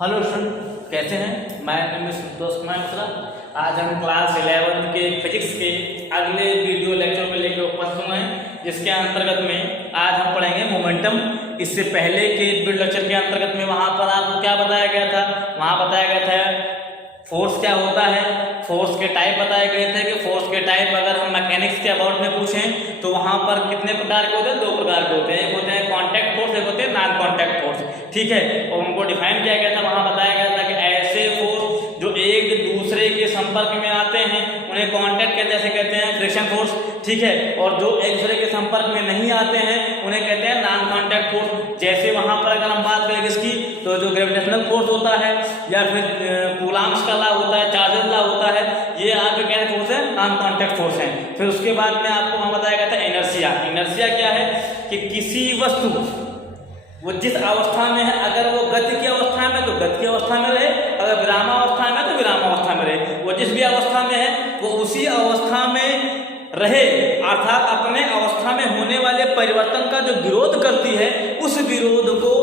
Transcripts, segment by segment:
Hello student, कैसे हैं? मैं संतोष कुमार मिश्रा। आज हम क्लास 11 के फिजिक्स के अगले वीडियो लेक्चर में लेकर उपस्थित हुए हैं, जिसके अंतर्गत में आज हम पढ़ेंगे मोमेंटम। इससे पहले के वीडियो लेक्चर के अंतर्गत में वहाँ पर आपको क्या बताया गया था? वहाँ बताया गया था फोर्स क्या होता है, फोर्स के टाइप बताए गए थे कि फोर्स के टाइप अगर हम मैकेनिक्स के अबाउट में पूछें तो वहाँ पर कितने प्रकार के होते हैं? 2 प्रकार के होते हैं। एक होते हैं कॉन्टैक्ट फोर्स, एक होते हैं नॉन कॉन्टैक्ट फोर्स। ठीक है, और उनको डिफाइन किया गया था। वहाँ बताया गया था कि ऐसे फोर्स जो एक दूसरे के संपर्क में आते हैं उन्हें कॉन्टैक्ट के जैसे कहते हैं फ्रिक्शन फोर्स। ठीक है, और जो एक दूसरे के संपर्क में नहीं आते हैं उन्हें कहते हैं नॉन कॉन्टैक्ट फोर्स। जैसे वहाँ पर अगर हम बात करें इसकी, तो जो ग्रेविटेशनल फोर्स होता है या फिर कूलॉम्स का लॉ होता है, चार्जेस लॉ होता है, ये आपके क्या फोर्स है? नॉन कॉन्टैक्ट फोर्स है। फिर उसके बाद में आपको वहाँ बताया गया था इनर्शिया। इनर्शिया क्या है कि किसी वस्तु वो जिस अवस्था में है, अगर वो गति की अवस्था में तो गति की अवस्था में रहे, अगर विरामावस्था में तो विरामावस्था में रहे। वो जिस भी अवस्था में है वो उसी अवस्था में रहे, अर्थात अपने अवस्था में होने वाले परिवर्तन का जो विरोध करती है उस विरोध को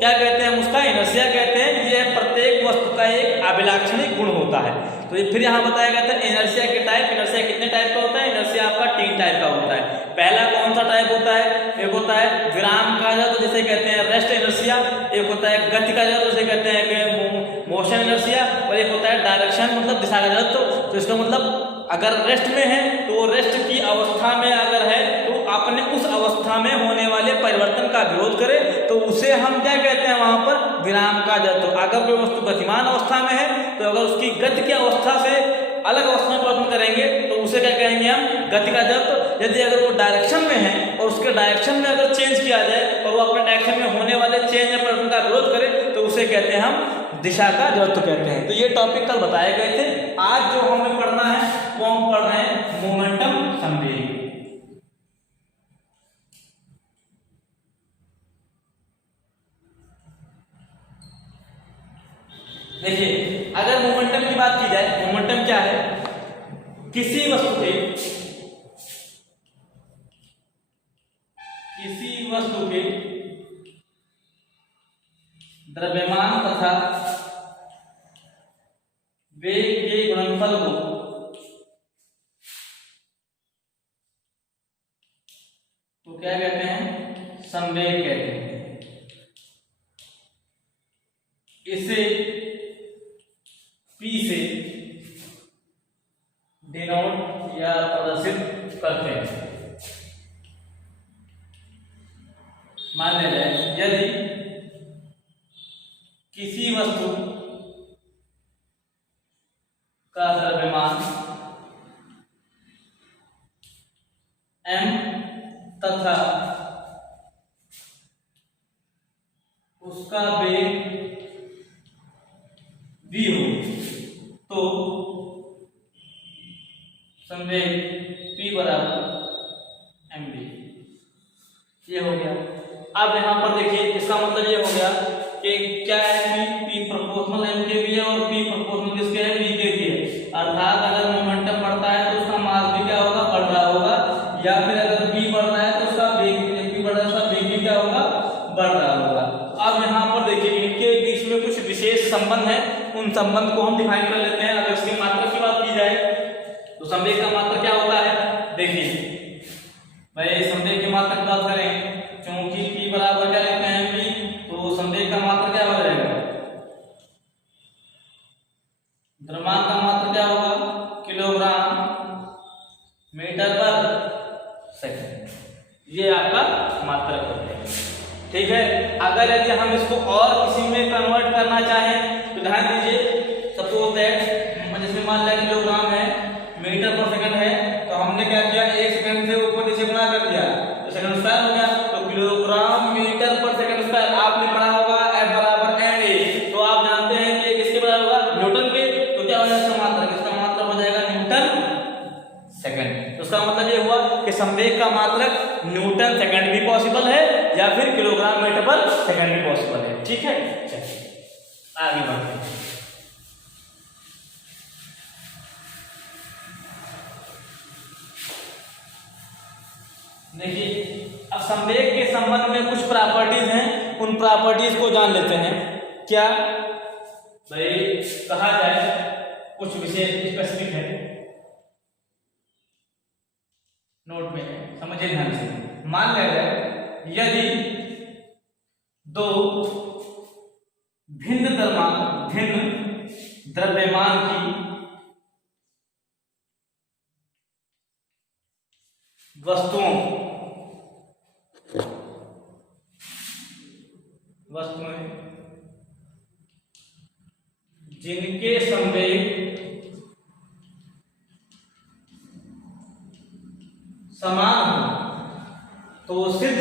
क्या कहते हैं? उसका इनर्शिया कहते हैं। यह प्रत्येक वस्तु का एक अभिलाक्षणिक गुण होता है। तो ये फिर यहाँ बताया गया था इनर्शिया के टाइप। इनर्शिया कितने टाइप का होता है? इनर्शिया आपका 3 टाइप का होता है। पहला कौन सा टाइप होता है? एक होता है विराम का जड़, जिसे कहते हैं रेस्ट इनर्शिया। एक होता है गति का जड़, जिसे कहते हैं कि मोशन इनर्शिया। और एक होता है डायरेक्शन, मतलब दिशा का जड़। तो इसका मतलब अगर रेस्ट में है तो रेस्ट की अवस्था में अगर है तो अपने उस अवस्था में होने वाले परिवर्तन का विरोध करे तो उसे हम क्या कहते हैं? वहां पर विराम का जड़। अगर कोई वस्तु गतिमान अवस्था में है तो अगर उसकी गति की अवस्था से अलग अवस्था में परिवर्तन करेंगे तो उसे क्या कहेंगे हम? गति का जड़। यदि अगर वो डायरेक्शन में है और उसके डायरेक्शन में अगर चेंज किया जाए और वो अपने डायरेक्शन में होने वाले चेंज या परिवर्तन का विरोध करे तो उसे कहते हैं हम दिशा का जड़ कहते हैं। तो ये टॉपिक कल बताए गए थे। आज जो हमें पढ़ना है वो हम पढ़ रहे हैं मोमेंटम संवेग। देखिए, अगर मोमेंटम की बात की जाए, मोमेंटम क्या है? किसी वस्तु के द्रव्यमान तथा वेग के गुणनफल को तो क्या कहते हैं? संवेग कहते हैं। इसे P से डिनोट या प्रदर्शित करते हैं। मान लिया जाए यदि किसी वस्तु का द्रव्यमान m तथा उसका वेग v हो तो संवेग P बराबर mv। ये हो गया। अब यहाँ पर देखिए, इसका मतलब ये हो गया कि क्या है? P प्रोपोर्शनल m के भी है और P प्रोपोर्शनल किसके है? v के भी है। अर्थात अगर मोमेंटम बढ़ता है तो उसका मास भी क्या होगा? बढ़ रहा होगा। या फिर अगर P बढ़ रहा है तो उसका वेग भी बढ़ रहा है, उसका वेग भी क्या होगा? बढ़ रहा होगा। अब यहाँ पर देखिए, इनके बीच में कुछ विशेष संबंध है, उन संबंध को हम डिफाइन कर लेते हैं। अगर इसकी मात्रा की बात की जाए तो संवेग का मात्रक क्या होता है? देखिए भाई, संवेग की मात्रक की बात करें, क्योंकि P बराबर क्या लिखते हैं? V, तो संवेग का मात्रक क्या हो जाएगा? द्रव्यमान का मात्रक क्या होगा? किलोग्राम मीटर पर सेकंड। ये आपका मात्रक होता है। ठीक है, अगर यदि हम इसको और किसी में कन्वर्ट करना चाहें तो ध्यान दीजिए, सपोज दैट जिसमें मान लिया किलोग्राम है, मीटर पर सेकंड है, तो हमने क्या किया? 1 सेकंड से ऊपर नीचे गुणा कर दिया तो सेकंड स्क्वायर हो गया। तो किलोग्राम मीटर पर सेकंड स्क्वायर आपने पढ़ा होगा F बराबर ma। तो आप जानते हैं कि किसके बराबर होगा? न्यूटन के। तो क्या हो जाएगा इसका मात्रक? इसका मात्रक हो जाएगा न्यूटन सेकंड। तो इसका मतलब ये हुआ कि संवेग का मात्रक न्यूटन सेकंड भी पॉसिबल है या फिर किलोग्राम मीटर पर सेकंड भी पॉसिबल है। ठीक है, चलिए आगे बढ़ते हैं। देखिए, अब संवेग के संबंध में कुछ प्रॉपर्टीज हैं, उन प्रॉपर्टीज को जान लेते हैं। क्या? भाई कहा जाए कुछ विषय स्पेसिफिक है, नोट में समझिए ध्यान से। मान लिया जाए यदि दो भिन्न द्रव्यमान की वस्तुएं जिनके संवेग समान हो तो सिद्ध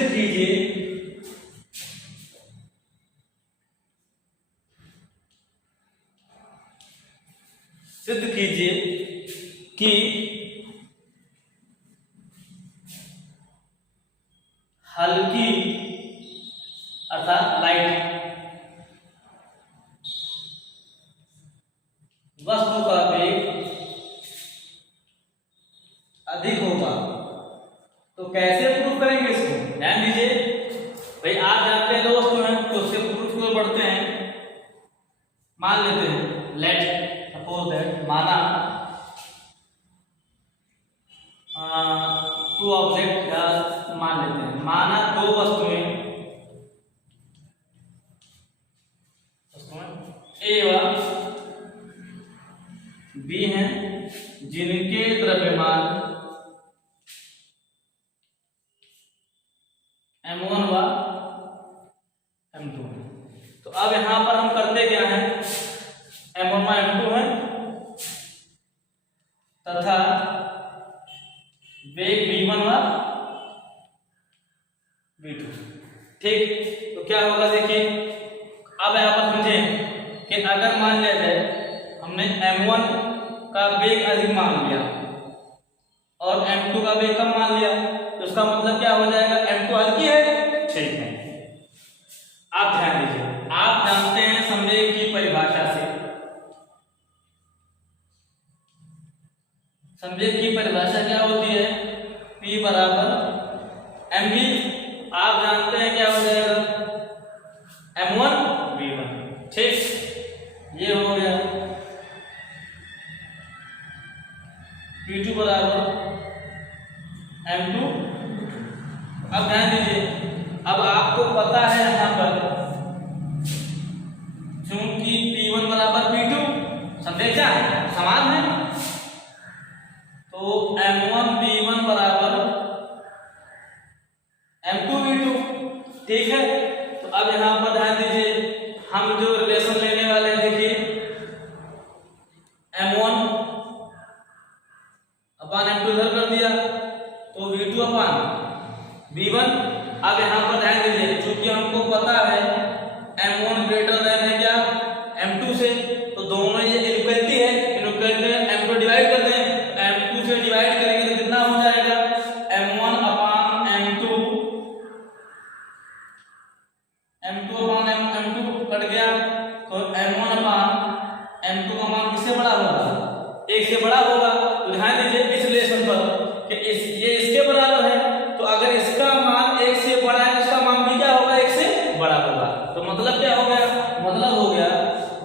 कीजिए कि हल्की अर्थात लाइट वस्तु का वेग अधिक होगा। तो कैसे प्रूफ करेंगे इसको, ध्यान दीजिए भाई। आप जानते हैं दोस्त हैं तो उससे प्रूफ को बढ़ते हैं। मान लेते हैं लेट सपोज दैट, माना टू ऑब्जेक्ट, या मान लेते हैं माना दो वस्तुएं ए व बी हैं जिनके द्रव्यमान m1 व m2 है। तो अब यहां पर हम करते क्या हैं, m1 व m2 है तथा वेग v1 व v2। ठीक, तो क्या होगा देखिए। अब यहां पर समझें कि अगर मान लिया जाए हमने m1 का वेग अधिक मान लिया और m2 का वेग कम मान लिया, तो इसका मतलब क्या हो जाएगा, m2 हल्की है। ठीक है, आप ध्यान दीजिए, आप जानते हैं संवेग की परिभाषा से, संवेग की परिभाषा क्या होती है, P बराबर mv। आप जानते हैं क्या हो जाएगा, m1 v1। ठीक, ये हो गया। P2 बराबर m2। अब ध्यान दीजिए, अब आपको पता है यहां पर चूंकि P1 बराबर P2 संवेग क्या है, समान है, तो m1 v1 बराबर m2 v2। ठीक है, तो अब यहां पर ध्यान दीजिए, हम जो रिलेशन लेने वाले हैं देखिए, m1 अपान m2 इधर कर दिया तो v2 अपान v1। अब यहां पर ध्यान दीजिए, चूंकि हमको पता है m1 ग्रेटर देन है क्या, m2 से, तो दोनों ये इक्वलिटी है, इक्वलिटी में m2 डिवाइड कर दें, m2 से डिवाइड करेंगे तो कितना हो जाएगा, m1 अपान m2 अपान m2 कट गया, तो m1 अपान m2 का मान किससे बड़ा होगा, 1 से बड़ा होगा। तो ध्यान दीजिए इस रिलेशन पर कि ये इसके बराबर है, तो अगर इसका मान 1 से बड़ा है तो इसका मान भी क्या होगा, 1 से बड़ा होगा। तो मतलब क्या हो गया, मतलब हो गया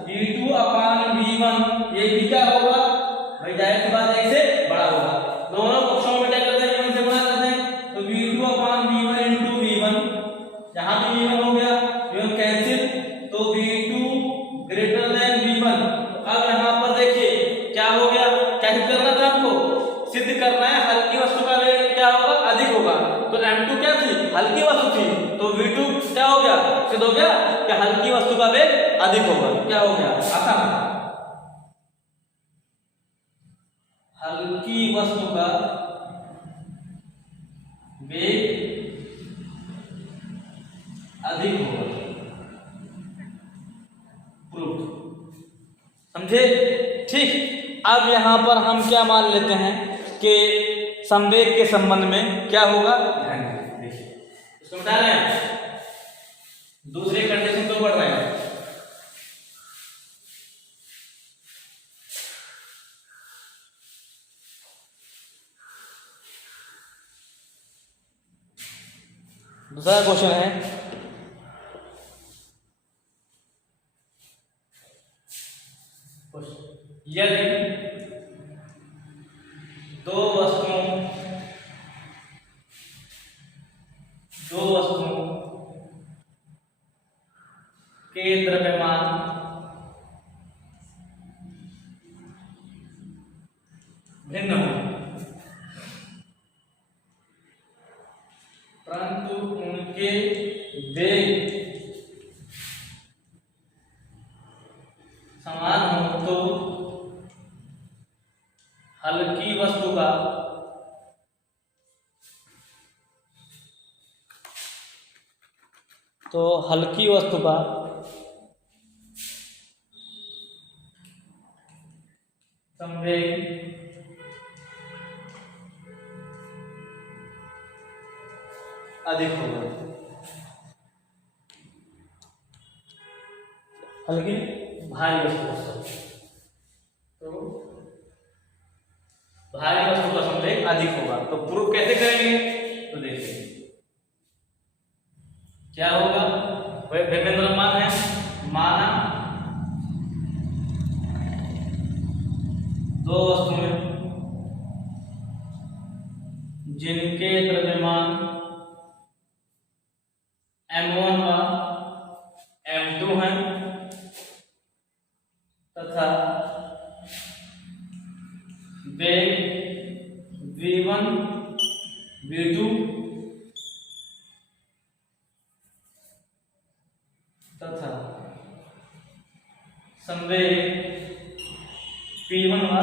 v2 अपान v1, ये भी क्या होगा भाई, जाहिर सी बात 1 से बड़ा होगा। दोनों पक्षों में क्या करते हैं, 1 से बड़ा करते हैं, तो v2 अपान v1 इंटू v1, यहां भी v1 हो गया, v1 कैंसिल, तो v2 ग्रेटर देन v1। अब यहां पर देखिए क्या हो गया, क्या सिद्ध करना था आपको, सिद्ध करना है हल्की वस्तु का वेग क्या होगा, अधिक होगा। तो m2 क्या थी, हल्की वस्तु थी, तो v2 क्या हो गया, सिद्ध हो गया कि हल्की वस्तु का वेग अधिक होगा। क्या हो गया, आसान, हल्की वस्तु का वेग अधिक होगा, प्रूफ, समझे। ठीक, अब यहां पर हम क्या मान लेते हैं कि संवेग के संबंध में क्या होगा, ध्यान देखिए, इसको बता रहे हैं, दूसरे कंडीशन को बढ़ रहे हैं। दूसरा क्वेश्चन है यदि दो वस्तुओं के द्रव्यमान भिन्न हो, परंतु उनके वेग समान हो, तो हल्की वस्तु का संवेग अधिक होगा। हल्की भारी वस्तु तो भारी वस्तु का संवेग अधिक होगा। तो प्रूफ कैसे करेंगे? तो देखिए क्या होगा। वेगेंद्र मान है, माना दो वस्तुएं जिनके द्रव्यमान m1 व m2 हैं तथा वेग v1 v2 तथा संवेग p1 व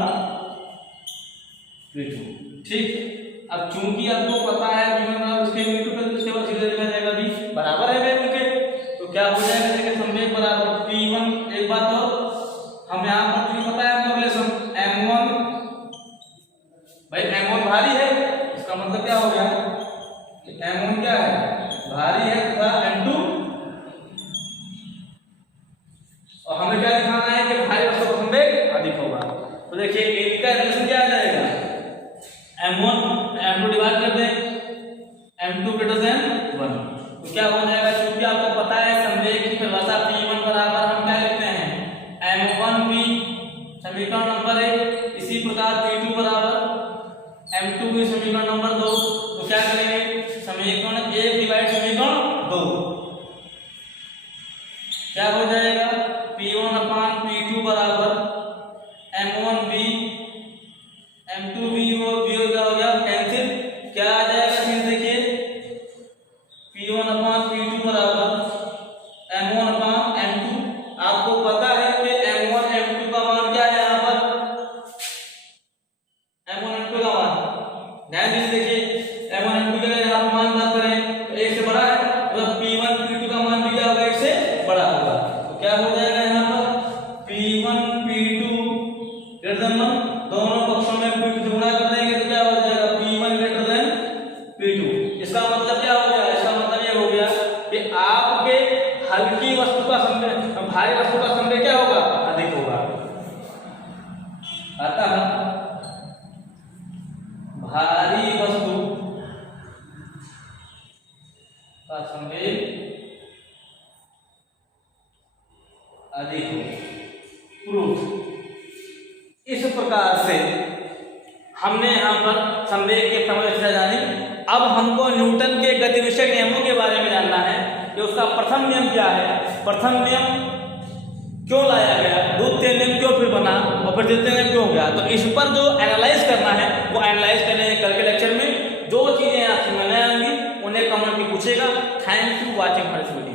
p2। ठीक, अब चूंकि आपको पता है p1 और उसके v2 पे, उसके बाद सीधे लिखा जाएगा भी बराबर है वेग उनके, तो क्या हो जाएगा? देखिए संवेग बराबर p1। एक बात और हम यहाँ पर क्यों पता है हमको रिलेशन m1, भाई m1 भारी है, इसका मतलब क्या हो गया कि m1 क्या है? भारी है तथा m2, और हमें क्या दिखाना है कि भारी वस्तु का संवेग अधिक होगा। तो देखिए इनका रिलेशन क्या आ जाएगा? m1 m2 डिवाइड कर दें m2 ग्रेटर देन 1, तो क्या हो जाएगा? क्योंकि आपको पता है संवेग की परिभाषा p1 बराबर हम क्या लिखते हैं m1v, समीकरण नंबर 1। इसी प्रकार p2 बराबर m2v, समीकरण नंबर 2। तो क्या करेंगे? समीकरण 1 डिवाइड समीकरण 2, क्या हो जाएगा? p1 अपान p2 बराबर m1v m2v, वो v हो गया कैंसिल, क्या आ जाएगा? देखिए p1 अपान p2 बराबर m1 अपान m2। आपको पता है कि m1 m2 का मान क्या है? यहाँ पर m1 m2 का मान ध्यान दीजिए। देखिए m1 m2 का यहाँ पर मान बात करें तो 1 से बड़ा है, मतलब p1 p2 का मान भी क्या होगा? 1 से बड़ा होगा। तो क्या हो जाएगा यहाँ पर p1 p2 ग्रेटर देन 1, दोनों पक्षों में p2 से गुणा कर देंगे तो क्या हो जाएगा? p1 greater than p2। इसका मतलब क्या हो गया? इसका मतलब ये हो गया कि आपके हल्की वस्तु का संवेग भारी वस्तु का संवेग क्या होगा? अधिक होगा। अतः भारी वस्तु का संवेग अधिक होगा। प्रूफ इस प्रकार से हमने यहाँ पर संवेग के समस्या जानी। अब हमको न्यूटन के गति विषयक नियमों के बारे में जानना है कि उसका प्रथम नियम क्या है, प्रथम नियम क्यों लाया गया, द्वितीय नियम क्यों फिर बना और फिर तृतीय नियम क्यों हो गया। तो इस पर जो एनालाइज करना है वो एनालाइज करने कल के लेक्चर में जो चीजें आपसे मिल आएंगी उन्हें कमेंट में पूछेगा। Thank you watching for this video.